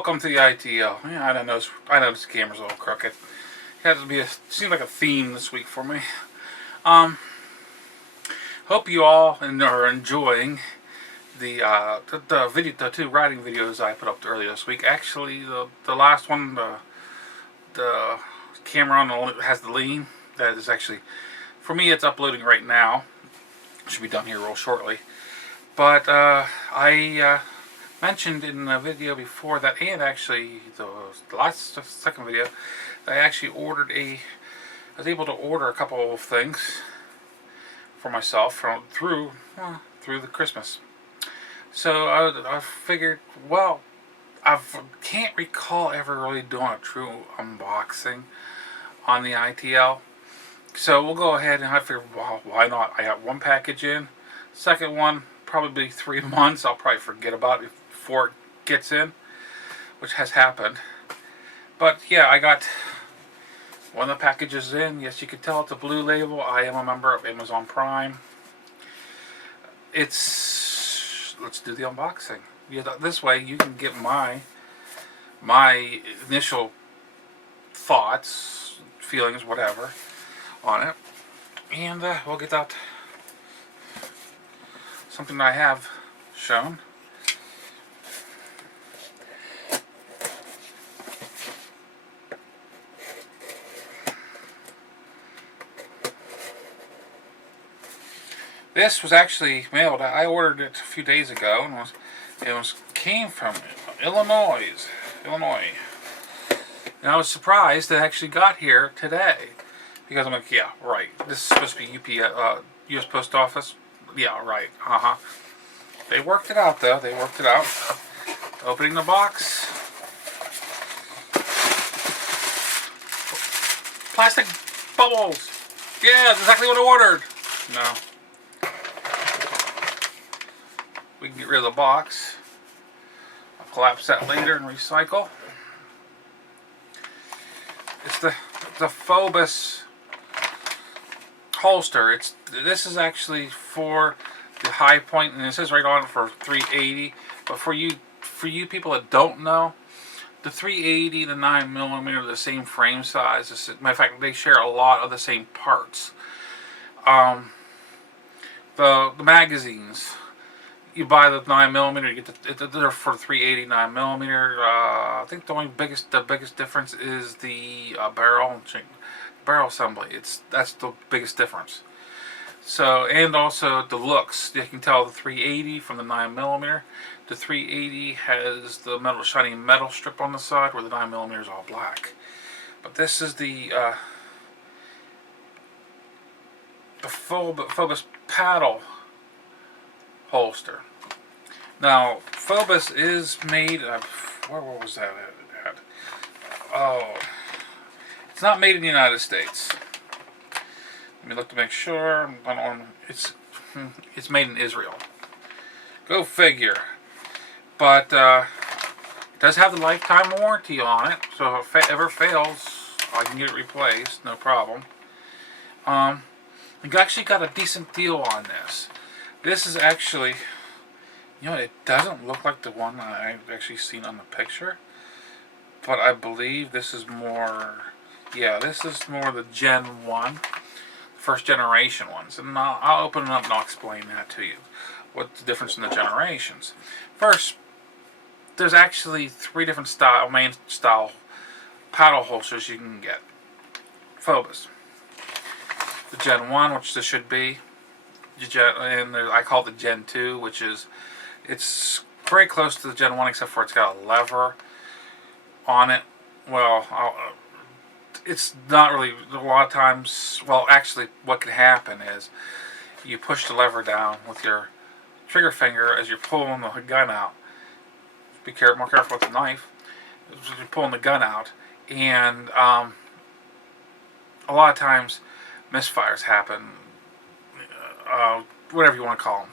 welcome to the ITL. Yeah, I know this camera's a little crooked. It has to be seems like a theme this week for me. Hope you all are enjoying the two riding videos I put up earlier this week. Actually, the last one, the camera on has the lean. That is actually, for me, it's uploading right now. Should be done here real shortly. But I mentioned in a video before that, and actually the second video, I actually I was able to order a couple of things for myself through the Christmas. So I figured, well, I can't recall ever really doing a true unboxing on the ITL. So we'll go ahead and I figured, well, why not? I got one package in. Second one, probably 3 months. I'll probably forget about it before it gets in, which has happened. But yeah, I got one of the packages in. Yes, you can tell it's a blue label. I am a member of Amazon Prime. Let's do the unboxing. This way you can get my initial thoughts, feelings, whatever, on it. And we'll get that something that I have shown. This was actually mailed. I ordered it a few days ago, and it came from Illinois. And I was surprised it actually got here today, because I'm like, yeah, right. This is supposed to be U.S. Post Office. Yeah, right. They worked it out, though. They worked it out. Opening the box. Plastic bubbles. Yeah, that's exactly what I ordered. No. We can get rid of the box. I'll collapse that later and recycle. It's the Fobus holster. This is actually for the high point, and it says right on it for 380. But for you people that don't know, the 380, the 9mm are the same frame size. Matter of fact, they share a lot of the same parts. The magazines, you buy the 9mm, you get they're for 380 9mm. I think the biggest difference is the barrel assembly. That's the biggest difference. So, and also the looks. You can tell the 380 from the 9mm. The 380 has the shiny metal strip on the side, where the 9mm is all black. But this is the Fobus paddle holster. Now, Fobus is made of, where was that at? Oh, it's not made in the United States. Let me look to make sure. It's made in Israel. Go figure. But it does have the lifetime warranty on it, so if it ever fails, I can get it replaced, no problem. We actually got a decent deal on this. This is actually, it doesn't look like the one I've actually seen on the picture, but I believe this is more, this is more the Gen 1, first generation ones. And I'll open it up and I'll explain that to you, what's the difference in the generations. First, there's actually 3 different main style paddle holsters you can get. Fobus. The Gen 1, which this should be, and I call it the Gen 2, which is, it's very close to the Gen 1 except for it's got a lever on it. Well, it's not really, a lot of times, well, actually what can happen is you push the lever down with your trigger finger as you're pulling the gun out. Be more careful with the knife as you're pulling the gun out, and a lot of times misfires happen, whatever you want to call them,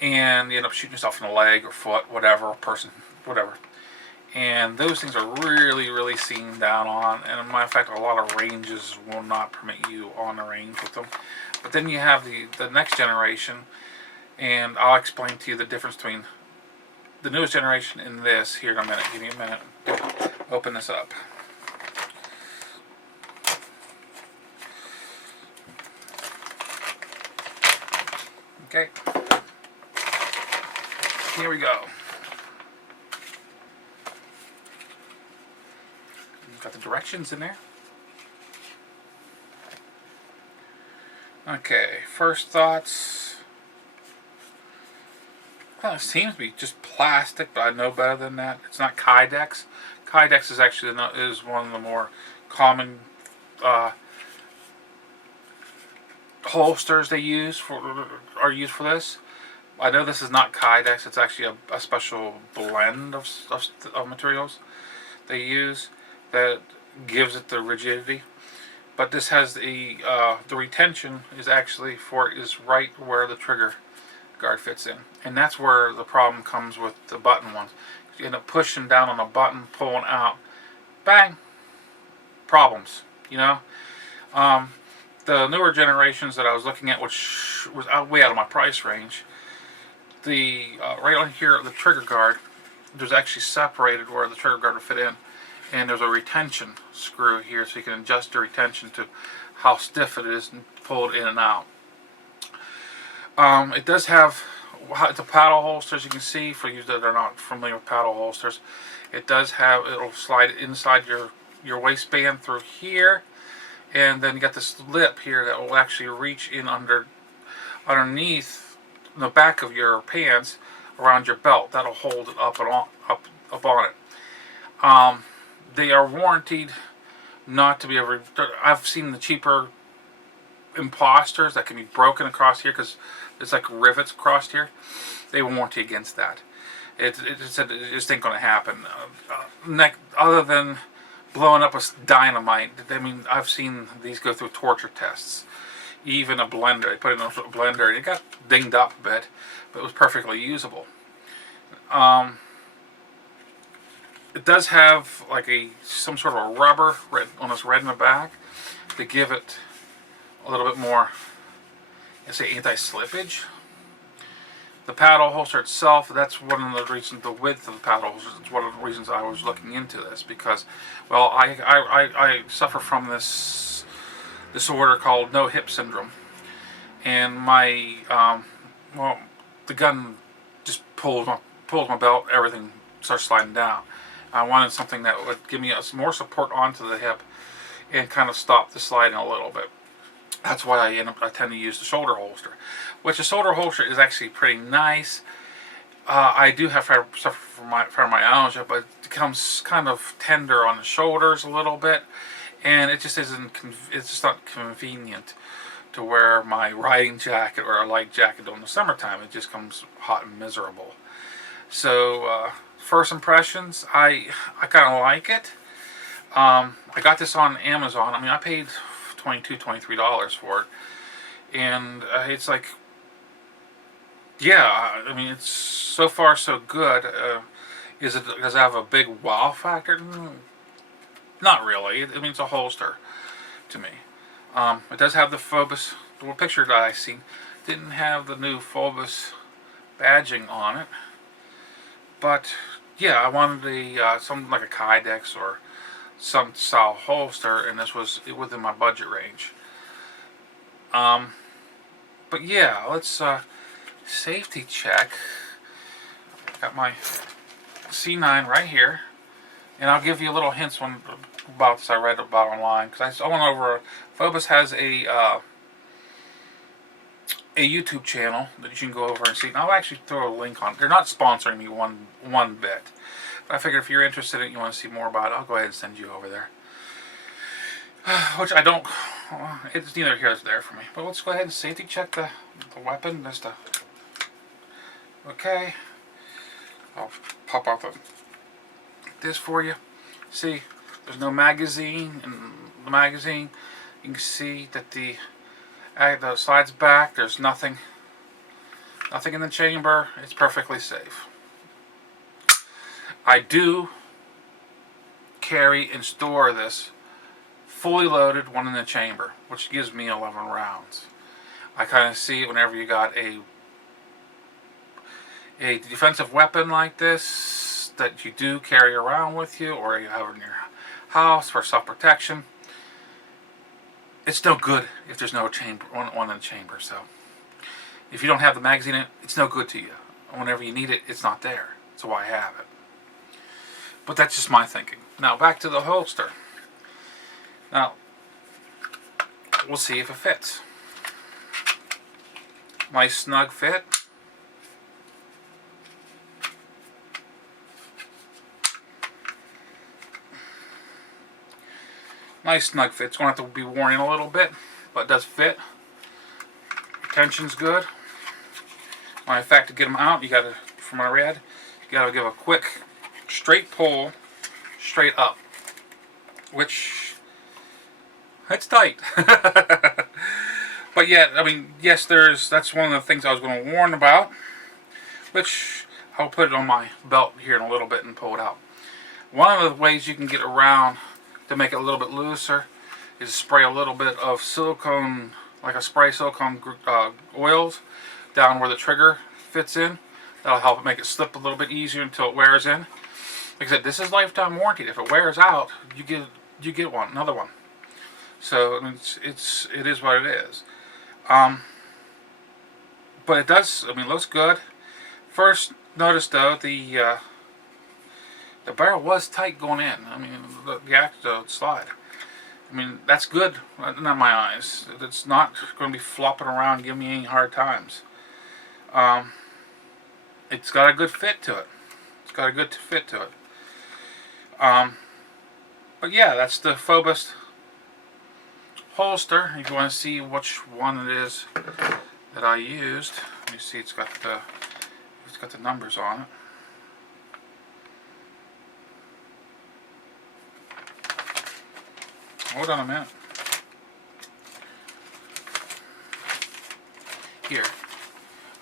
and you end up shooting yourself in the leg or foot, whatever, person, whatever. And those things are really, really seen down on, and as a matter of fact, a lot of ranges will not permit you on the range with them. But then you have the next generation, and I'll explain to you the difference between the newest generation in this, here in a minute, give me a minute, open this up. Okay, here we go. Got the directions in there. Okay, first thoughts. Well, it seems to be just plastic, but I know better than that. It's not Kydex. Kydex is actually is one of the more common holsters they use are used for this. I know this is not Kydex. It's actually a special blend of materials they use that gives it the rigidity. But this has the retention is actually is right where the trigger guard fits in, and that's where the problem comes with the button ones. You end up pushing down on a button, pulling out, bang, problems. You know, the newer generations that I was looking at, which was way out of my price range, the right on here the trigger guard, there's actually separated where the trigger guard would fit in. And there's a retention screw here, so you can adjust the retention to how stiff it is and pull it in and out. It does have, it's a paddle holster, as you can see, for you that are not familiar with paddle holsters. It does have, it'll slide inside your waistband through here, and then you got this lip here that will actually reach in underneath the back of your pants around your belt. That'll hold it up on it. They are warranted not to be ever. I've seen the cheaper imposters that can be broken across here because there's like rivets across here. They warranty against that. It just ain't going to happen. Other than blowing up with dynamite, I mean, I've seen these go through torture tests. Even a blender, they put it in a blender and it got dinged up a bit, but it was perfectly usable. It does have like some sort of a rubber almost red in the back to give it a little bit more, let's say, anti-slippage. The paddle holster itself, that's one of the reasons, the width of the paddle holster is one of the reasons I was looking into this, because, well, I suffer from this disorder called no hip syndrome, and my the gun just pulls my belt, everything starts sliding down. I wanted something that would give me more support onto the hip and kind of stop the sliding a little bit. That's why I tend to use the shoulder holster, which the shoulder holster is actually pretty nice. I do have suffer from fibromyalgia, but it becomes kind of tender on the shoulders a little bit, and it just isn't. It's just not convenient to wear my riding jacket or a light jacket during the summertime. It just comes hot and miserable. So. First impressions, I kind of like it. I got this on Amazon. I mean, I paid $23 for it, and it's like, yeah. I mean, it's so far so good. Does it have a big wow factor? Not really. I mean, it's a holster to me. It does have the Fobus. The picture that I seen didn't have the new Fobus badging on it. But yeah, I wanted something like a Kydex or some style holster, and this was within my budget range. But yeah, let's safety check. Got my C9 right here, and I'll give you a little hints about this I read about online, because I went over. Fobus has a YouTube channel that you can go over and see. And I'll actually throw a link on. They're not sponsoring me one bit, but I figured if you're interested in it, you want to see more about it, I'll go ahead and send you over there. Which I don't. It's neither here nor there for me. But let's go ahead and safety check the weapon. Okay. I'll pop out this for you. See, there's no magazine in the magazine. You can see that the slides back. There's nothing in the chamber. It's perfectly safe. I do carry and store this fully loaded, one in the chamber, which gives me 11 rounds. I kind of see it whenever you got a defensive weapon like this that you do carry around with you or you have in your house for self-protection, it's no good if there's no chamber, one in the chamber. So if you don't have the magazine in it, it's no good to you. Whenever you need it, it's not there. So why have it? But that's just my thinking. Now back to the holster. Now we'll see if it fits. Nice snug fit. Nice snug fit. It's going to have to be worn in a little bit, but it does fit. Tension's good. In fact, to get them out, you got to, from what I read, you got to give a quick straight pull, straight up, which it's tight. But yeah, I mean, yes, that's one of the things I was going to warn about, which I'll put it on my belt here in a little bit and pull it out. One of the ways you can get around to make it a little bit looser is spray a little bit of silicone, like a spray silicone oils down where the trigger fits in. That'll help it make it slip a little bit easier until it wears in. Like I said, this is lifetime warranty. If it wears out, you get another one. So it is what it is. But it does. I mean, it looks good. First, notice though the barrel was tight going in. I mean, the slide. I mean, that's good. Not in my eyes. It's not going to be flopping around and giving me any hard times. It's got a good fit to it. But yeah, that's the Fobus holster. If you want to see which one it is that I used, let me see. It's got the numbers on it. Hold on a minute. Here,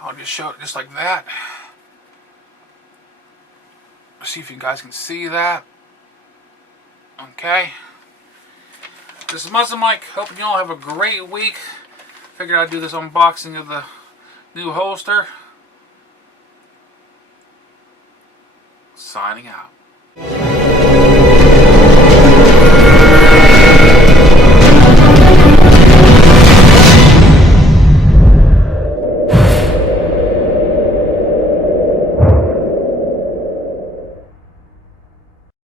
I'll just show it just like that. See if you guys can see that. Okay. This is MuzzleMike. Hoping you all have a great week. Figured I'd do this unboxing of the new holster. Signing out.